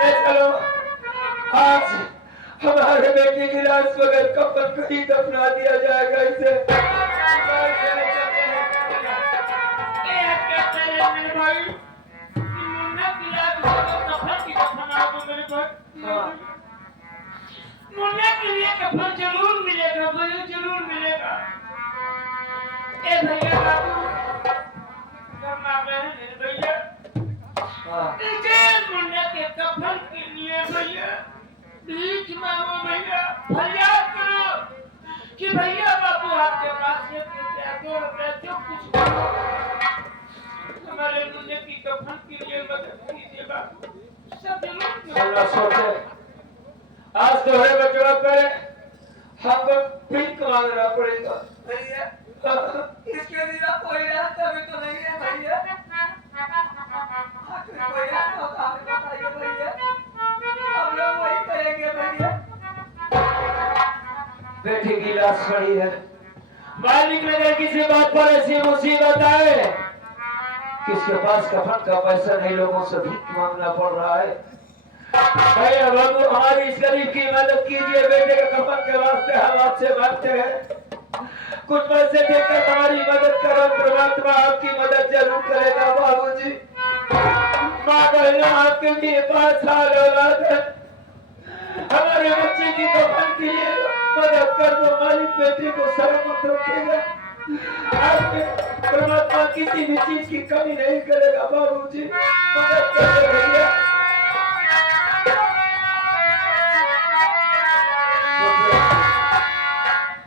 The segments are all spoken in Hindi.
ले चलो। आज हमारे बेटे की लाश बगैर कफन कहीं दफना दिया जाएगा इसे। मुन्ने के लिए कफन जरूर मिलेगा भाई, जरूर मिलेगा। ए भैया बाबू करना बहन भैया, इसे मुन्ने के कफन के लिए भैया बीच मांगो भैया, फरियाद करो कि भैया बाबू आपके पास 1 रुपया 2 रुपया जो कुछ हो हमारे मुन्ने की कफन के लिए मदद कीजिए बाबू, सब जरूर सोचे आज तुम्हारे बचवा पे हमको भीख मांगना पड़ेगा भैया। इसके बिना कोई रास्ता भी तो नहीं है भैया। कोई रास्ता तो हमें बताइए भैया, हम लोग वही करेंगे भैया। बेटी की लाश पड़ी है, मालिक अगर किसी बात पर ऐसी मुसीबत आए, किसके पास कफन का पैसा नहीं, लोगों से भीख मांगना पड़ रहा है। भैया बाबू हमारी इस गरीब की मदद कीजिए, बेटे के कफन के वास्ते हम आपसे मांगते हैं, कुछ पैसे देकर हमारी मदद करो, परमात्मा आपकी मदद जरूर करेगा बाबूजी। माँ बहना आपके लिए 5 साल औलाद है, हमारे बच्चे की कफन के लिए मदद कर दो, मालिक बेटे को सलामत रखेगा, आपके परमात्मा किसी भी चीज की कमी नहीं करेगा बाबूजी, मदद कर दो भैया।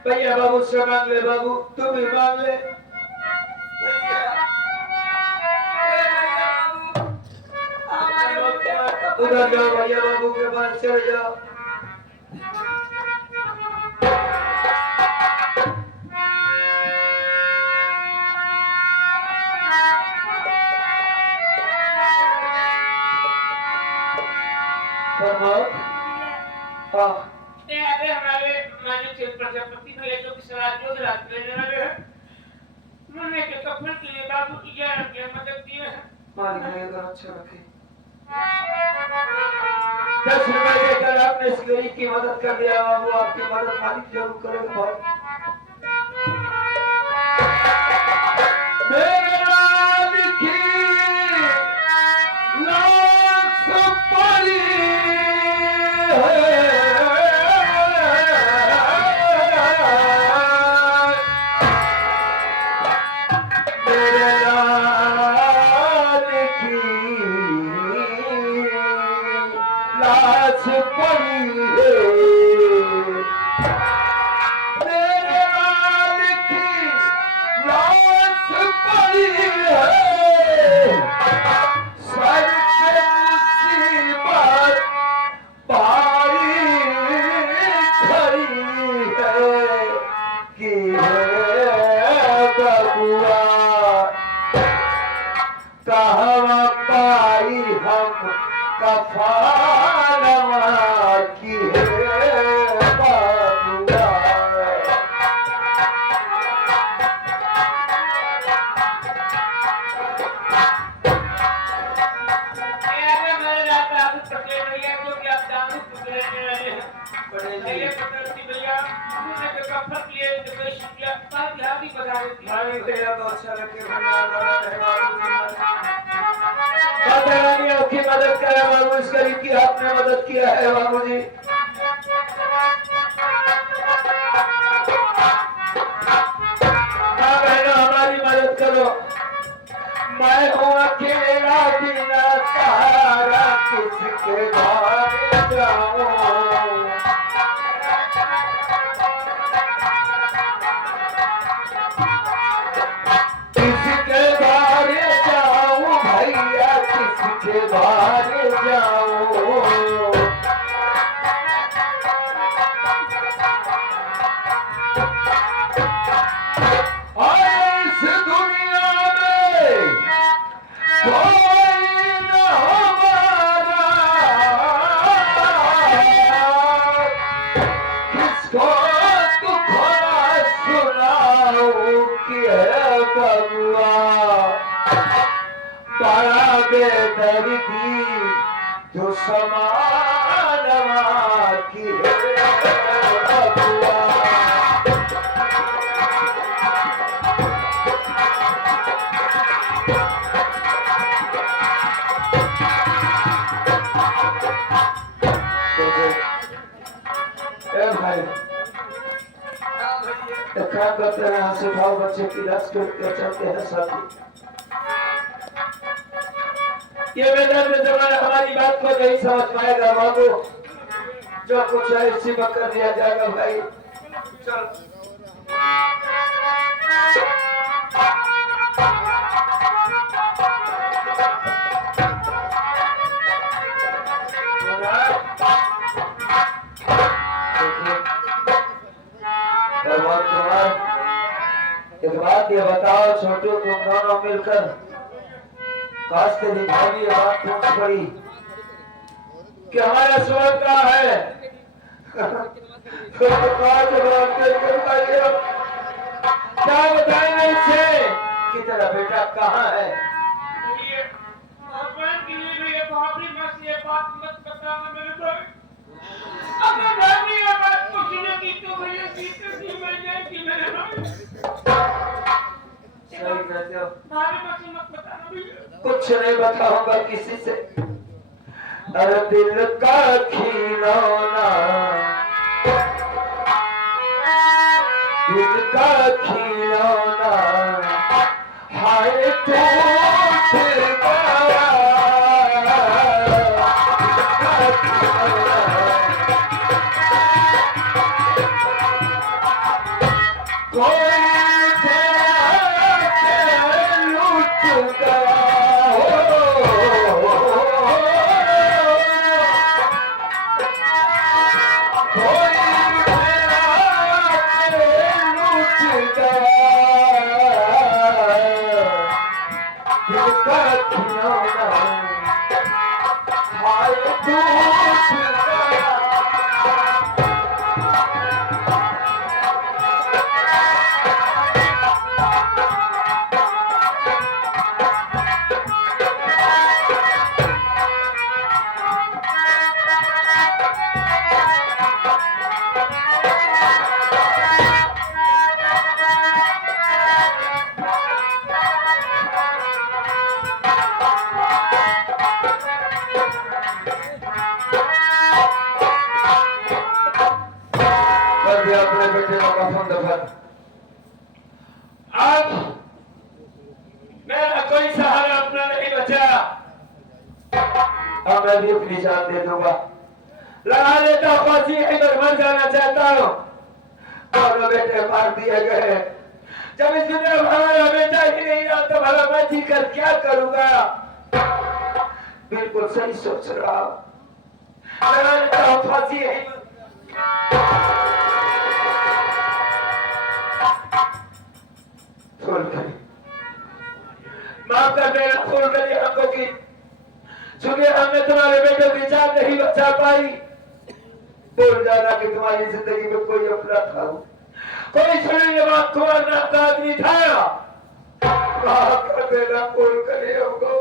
भैया बाबू से मांग ले, बाबू तुम ही मांग ले। उधर जाओ भैया बाबू के पास चले जाओ। हाँ हमारे मालिक के प्रजापति भैया जो कि सराजोग रात लेने वाले हैं, मुन्ने के कफन के लिए बाबू की 11 रुपया मदद दिए हैं। मालिक ने अगर अच्छा रखे 10 रुपए देकर आपने इस गरीब की मदद कर दिया बाबू, आपकी मदद मालिक जरूर करेगा भाई। की मदद करा बाबू, इस गरीब की आपने मदद किया है बाबू जी। हाँ बहनों हमारी मदद करो, मैं हूँ अकेला बिना सहारा, किसके घर जाऊँ, किसके घर जाऊँ भैया, किसके घर जाऊँ। इस दुनिया में कोई न हमारा, किसको दुख सुनाऊं कि है बबुआ, बड़ा बेदर्दी जो समानवा की है बबुआ। ए भाई हाँ भैया क्या करते हैं यहाँ से भाव बच्चे की रस के चलते हैं साथी। ये मैदान में जमाना हमारी बात को नहीं समझ पाएगा बाबू, जो कुछ है इसी में कर दिया जाएगा भाई। चल एक बात ये बताओ छोटू, तुम दोनों मिलकर काश तेरी भाभी ये बात पूछ पड़ी कि हमारा स्वभाव क्या है। तो क्या बताएंगे इससे कि तेरा बेटा कहाँ है। ये भगवान के लिए भी ये भाभी मत ये बात मत बताना मेरे भाई। अगर भाभी ये बात पूछने की तो भैया सीते सी मर जाएगी मेरे भाई। सही कहते हो। भाभी मत बताना भैया। कुछ नहीं बताऊंगा किसी से। अरे दिल का खिलौना, दिल का खिलौना हाय टूट गया। कोई लूट गया अपने बेटे का कफन दफन। अब मेरा कोई सहारा अपना नहीं बचा। अब मैं भी अपनी जान दे दूंगा, लगा लेता हूँ फांसी, इधर मर जाना चाहता हूँ। दोनों बेटे मार दिए गए। जब इस दुनिया में हमारा बेटा ही नहीं रहा तो भला मैं जी कर क्या करूंगा। बिल्कुल सही सोच रहा हूँ, लगा लेता हूँ फांसी। माफ कर देना फूल करी हमको की, चूंकि हमने तुम्हारे बेटे की जान नहीं बचा पाई। भूल जाना कि तुम्हारी जिंदगी में कोई अपना था, कोई सुनेंगे बात तुम्हारा का आदमी था। माफ कर देना फूल करी हमको।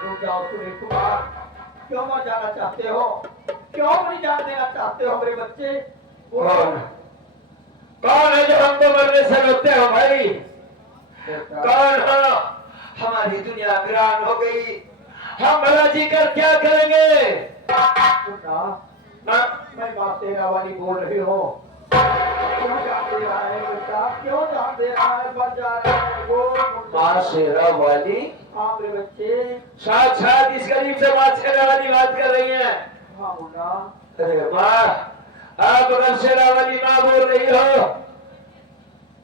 रुक जाओ सुरेश कुमार, क्यों मर जाना चाहते हो? क्यों नहीं जान देना चाहते हो मेरे बच्चे? कौन है जो हमको मरने से रोकते हो भाई? कौन हो? हमारी दुनिया वीरान हो गई, हम भला जी कर क्या करेंगे? सुनना, मैं माँ तेरा वाली बोल रही हूँ। क्यों जान दे रहा है बेटा? क्यों जान दे रहा है? बन जा रहा है वो माँ शेरा वाली? हाँ मेरे बच्चे। साथ इस गरीब से माँ शेरा वाली बात कर रही है। हाँ मुन्ना। अरे माँ, आप अगर शेरा वाली माँ बोल रही हो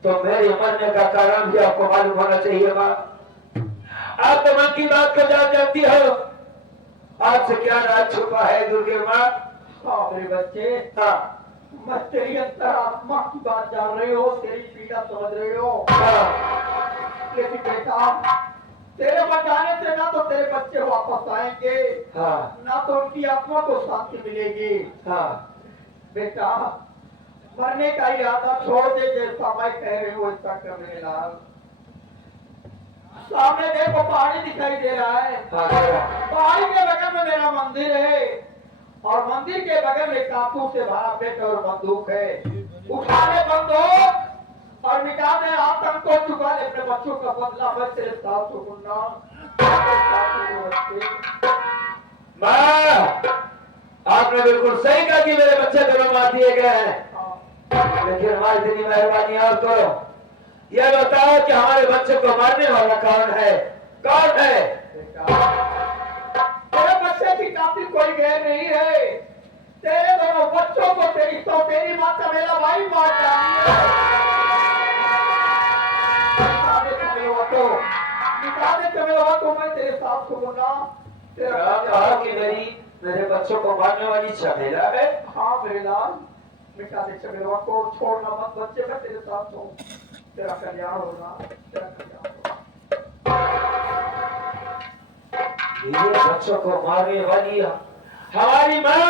तो मेरे मरने का कारण भी आपको मालूम होना चाहिए माँ। आप तो मन की बात को जानती हो, आपसे क्या राज छुपा है दुर्गे माँ? हाँ मेरे बच्चे, हाँ मैं तेरी अंतरात्मा की बात जान रही हो, तेरी पीड़ा समझ रही हो। हाँ लेकिन बेटा, तेरे बचाने से ना तो तेरे बच्चे वापस आएंगे, हाँ ना तो उनकी आत्मा को शांति मिलेगी। हाँ बेटा, मरने का इरादा छोड़ दे, जैसा मैं कह रही हूँ वैसा कर लेना। सामने देखो पहाड़ी दिखाई दे रहा है। हाँ गया। पहाड़ी के बगल में मेरा मंदिर है और मंदिर के बगल में कारतूस से भरा पेट और बंदूक है। उठा ले बंदूक और मिटा दे आतंक को, चुका ले अपने बच्चों का बदला। मैं तेरे साथ हूँ मुन्ना। माँ, आपने बिल्कुल सही कहा कि मेरे बच्चे दोनों मार दिए गए हैं, लेकिन हमारी इतनी मेहरबानी और करो, यह बताओ कि हमारे बच्चे को मारने वाला कौन है? कौन है? तेरे बच्चे की कातिल कोई गैर नहीं है। तेरे दोनों बच्चों को तेरी माँ चमेला भाई मार डाली है। निकाल दे चमेला तो मैं तेरे साथ छूंगा। तेरा कहा कि मेरे बच्चों को मारने वाली चमेला है? हाँ मेरे लाल, मिटा दे चमेला को, छोड़ना मत बच्चे, मैं तेरे साथ हूँ। तेरा कल्याण होगा, तेरा कल्याण होगा। मेरे बच्चों को मारने वाली हमारी माँ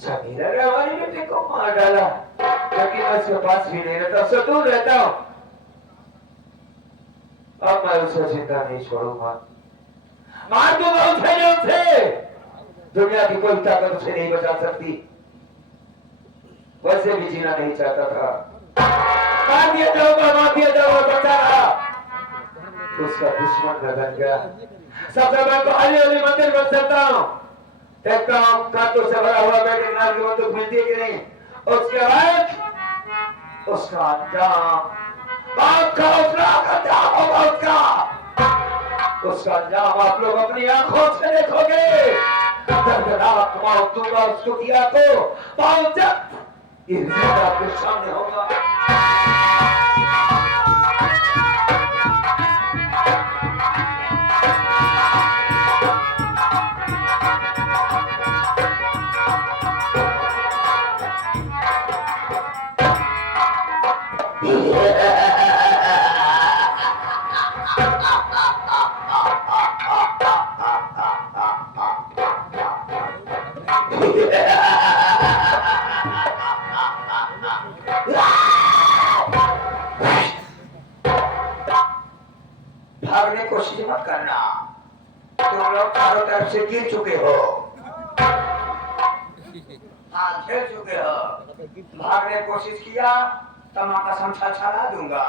चमेला ने हमारी बेटी को मार डाला, क्योंकि मैं उसके पास भी नहीं रहता, उससे दूर रहता हूँ। अब मैं उसे जिंदा नहीं छोड़ूंगा। मार दूंगा उसे, दुनिया की कोई ताकत उसे नहीं बचा सकती। वैसे भी जीना नहीं चाहता था। मार दिया जाऊंगा, बचा रहा। उसका दुश्मन में बन गया। सबसे मैं पहाड़ी वाली मंदिर बन सकता हूँ, देखता हूँ कांटों से भरा हुआ बैठे नार की बंदूक मिलती है कि नहीं। उसके बाद उसका अंजाम उसका अंजाम आप लोग अपनी आंखों से देखोगे। दर्दनाक मौत दूंगा उसको दिया को, पाँव जब ये आपके सामने होगा। भागने की कोशिश मत करना, तुम लोग चारों तरफ से गिर चुके हो, हाँ गिर चुके हो। भागने की कोशिश किया तो मैं कसम छलछला दूंगा।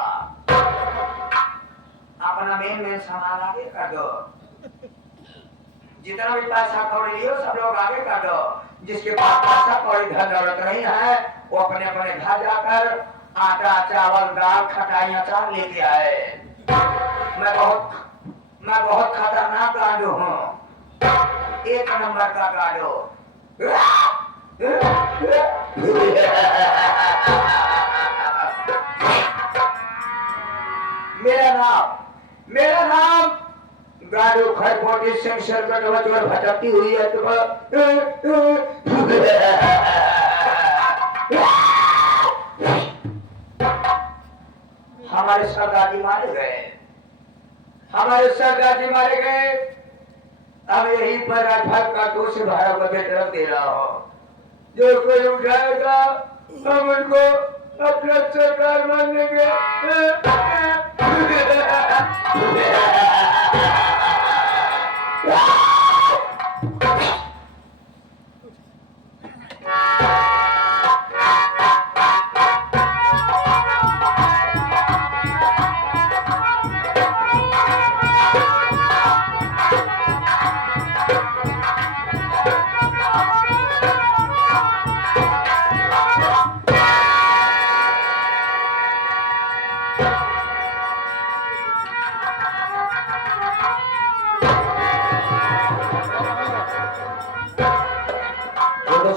अपना मेन सामान आगे कर दो, जितना भी पैसा कौड़ी लियो सब लोग आगे कर दो। जिसके पास पैसा कौड़ी धन दौलत नहीं है वो अपने अपने घर जाकर आटा चावल दाल खटाई अचार लेके आए। मैं बहुत खतरनाक गांडू हूँ, एक नंबर का गांडू। मेरा नाम गाड़ू खरपोटी सिंह सरकट वचवर भटकती हुई है। हमारे सरदार मारे गए। अब यहीं पर राजभाग का दोष भाड़ा बदे तरफ दे रहा हो। जो कोई उठाएगा हम उनको अपना सरकार मान लेंगे।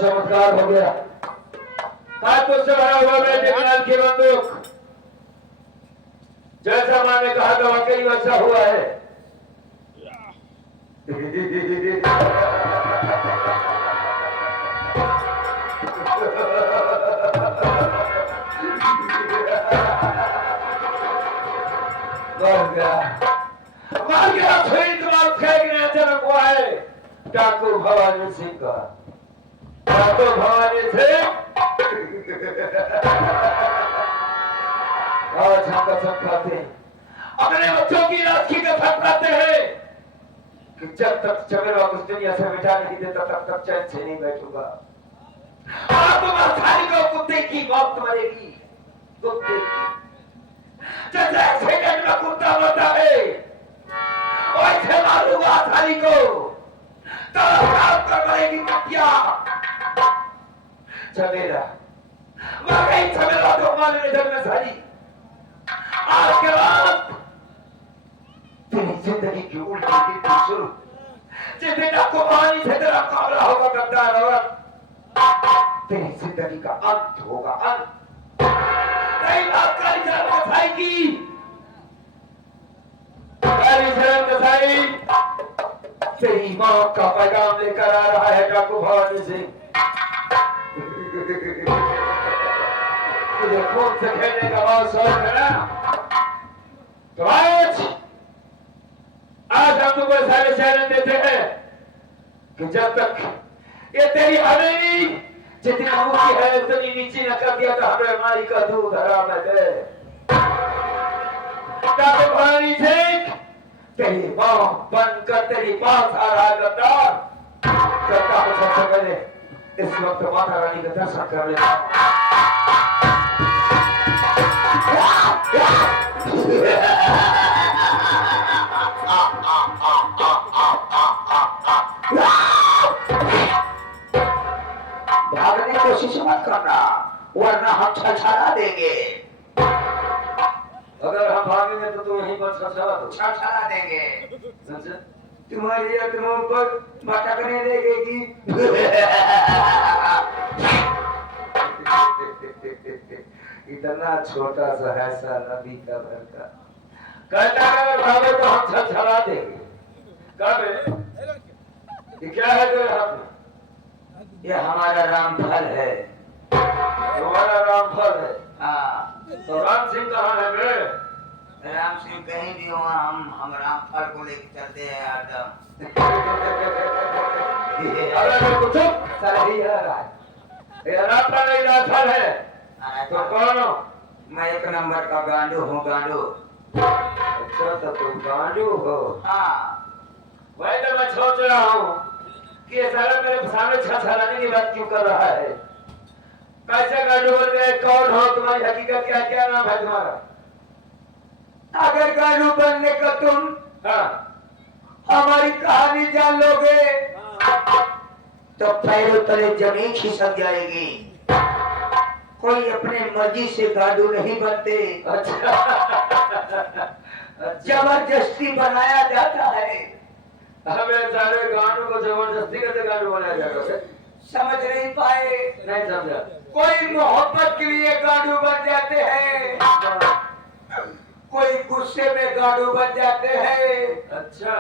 चमत्कार हो गया। कांटों से भरा हुआ लाल की बंदूक, जैसा माँ ने कहा था वाकई वैसा हुआ है। मर गया फेंकने अचानक हुआ है डाकू भवानी सिंह का। तो भवानी थे आज हम कसम खाते हैं, अपने बच्चों की लाश की कफन करते हैं कि जब तक चमेला को इस दुनिया से मिटा नहीं देता तब तक चैन से नहीं बैठूंगा। और तुम अस्थानी को कुत्ते की मौत मरेगी, कुत्ते की। जैसे एक्सीडेंट में कुत्ता मरता है वैसे मारूंगा अस्थानी को, तो कर मरेगी कुतिया। चमेला मर गई, चमेला तो हमारे नजर में सारी। आज के बाद तेरी जिंदगी की उल्टी गिनती शुरू। जिस दिन आपको पानी से तेरा मुकाबला होगा गद्दार औरत, तेरी जिंदगी का अंत होगा, अंत। नहीं बात कालीचरण कसाई की, कालीचरण कसाई तेरी मौत का पैगाम लेकर आ रहा है डाकू भवानी सिंह। तुझे खून से खेलने का बहुत शौक है ना, तो आज हम तुमको सारे चैलेंज देते हैं कि जब तक ये तेरी हवेली जितनी ऊंची है उतनी नीचे न कर दिया तो हमें हमारी का दूध हराम है। डाकू भवानी सिंह तेरी मां बनकर तेरी पास आ रहा है गद्दार। करता हूं सबसे पहले इस वक्त माता रानी का दर्शन कर लेता हूं। भागने की कोशिश मत करना वरना हम छलछला देंगे। अगर हम भागेंगे तो तुम यहीं पर छलछला दो, छलछला देंगे। समझे? तुम्हारी तुम ऊपर भटकने लगेगी। इतना छोटा सा है सा नबी का लड़का, कहता है अगर भागो तो हम छलछला देंगे। ये क्या है तेरे हाथ में? ये हमारा रामफल है। तुम्हारा रामफल है? हाँ। तो राम सिंह कहाँ है बे? राम सिंह कहीं भी हो, हम रामफल को लेकर चलते हैं आदम। अरे कुछ सही है, ये रामफल नहीं रामफल है। तो कौन हो? मैं एक नंबर का गांडू हूँ, गांडू। अच्छा तो तुम गांडू हो? हाँ। वही तो मैं सोच रहा हूँ कि ये सारा मेरे सामने छलछलाने की बात क्यों कर रहा है। कैसे गांडू बन गए, कौन हो, तुम्हारी हकीकत क्या, क्या नाम है तुम्हारा? अगर गांडू बनने का तुम हमारी कहानी जान लोगे तो पैरों तले जमीन खिसक जाएगी। कोई अपने मर्जी से गांडू नहीं बनते। अच्छा। जबरदस्ती बनाया जाता है। हमें सारे गांडू को जबरदस्ती करके गांडू बनाया जाता है। समझ नहीं पाए? नहीं समझा। कोई मोहब्बत के लिए गांडू बन जाते हैं, कोई गुस्से में गांडू बन जाते हैं। अच्छा।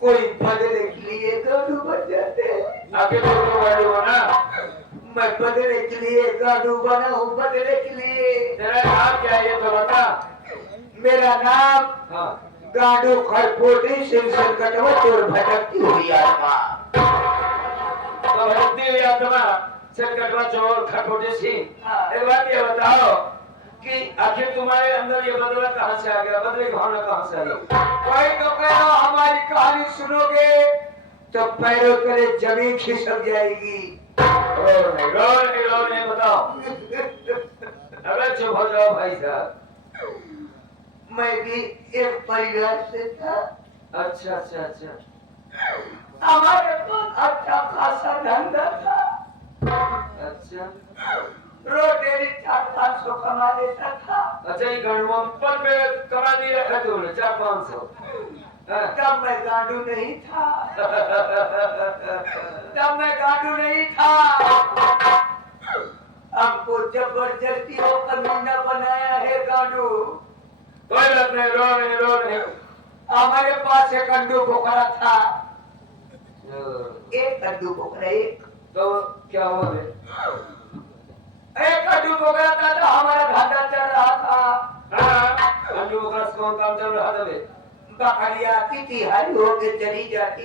कोई बदले के लिए गांडू बन जाते हैं। आगे तो गांडू बना? मैं बदले के लिए गांडू बना हूँ, बदले के लिए। तेरा नाम क्या है ये तो बता। मेरा नाम हाँ। गांडू खरपोटी सिंह संकटवत और भटकती हुई आत्मा। तो भटकती हुई आत्मा संकटवत और खरपोटी सिंह, हाँ। एक बात ये बताओ कि आखिर तुम्हारे अंदर ये बदला कहाँ से आ गया, बदले की भावना कहाँ से आई? कोई तो कहो हमारी कहानी सुनोगे तो पैरों तले जमीन खिसक जाएगी। रो नहीं बताओ। अरे चुप हो जाओ भाई साहब। मैं भी एक परिवार से था। अच्छा अच्छा अच्छा। हमारे पास अच्छा खासा धंधा था। अच्छा रोटी 400-500 कमा लेता था। अच्छा, ये गणवंपर में कमा दिया है तुमने 400-500? तब मैं गांडू नहीं था। तब मैं गांडू नहीं था। हमको जबरदस्ती हो कमीना बनाया है गांडू। कोई बात नहीं, रो नहीं। हमारे पास एक अंडू बोकरा था। एक अंडू बोकरा, एक। तो क्या हुआ रे? एक अंडू बोकरा था तो हमारा धंधा चल रहा था। हाँ, अंडू बोकरा से कौन काम चल रहा था बे? बकरियां आती थी, हरी होके चली जाती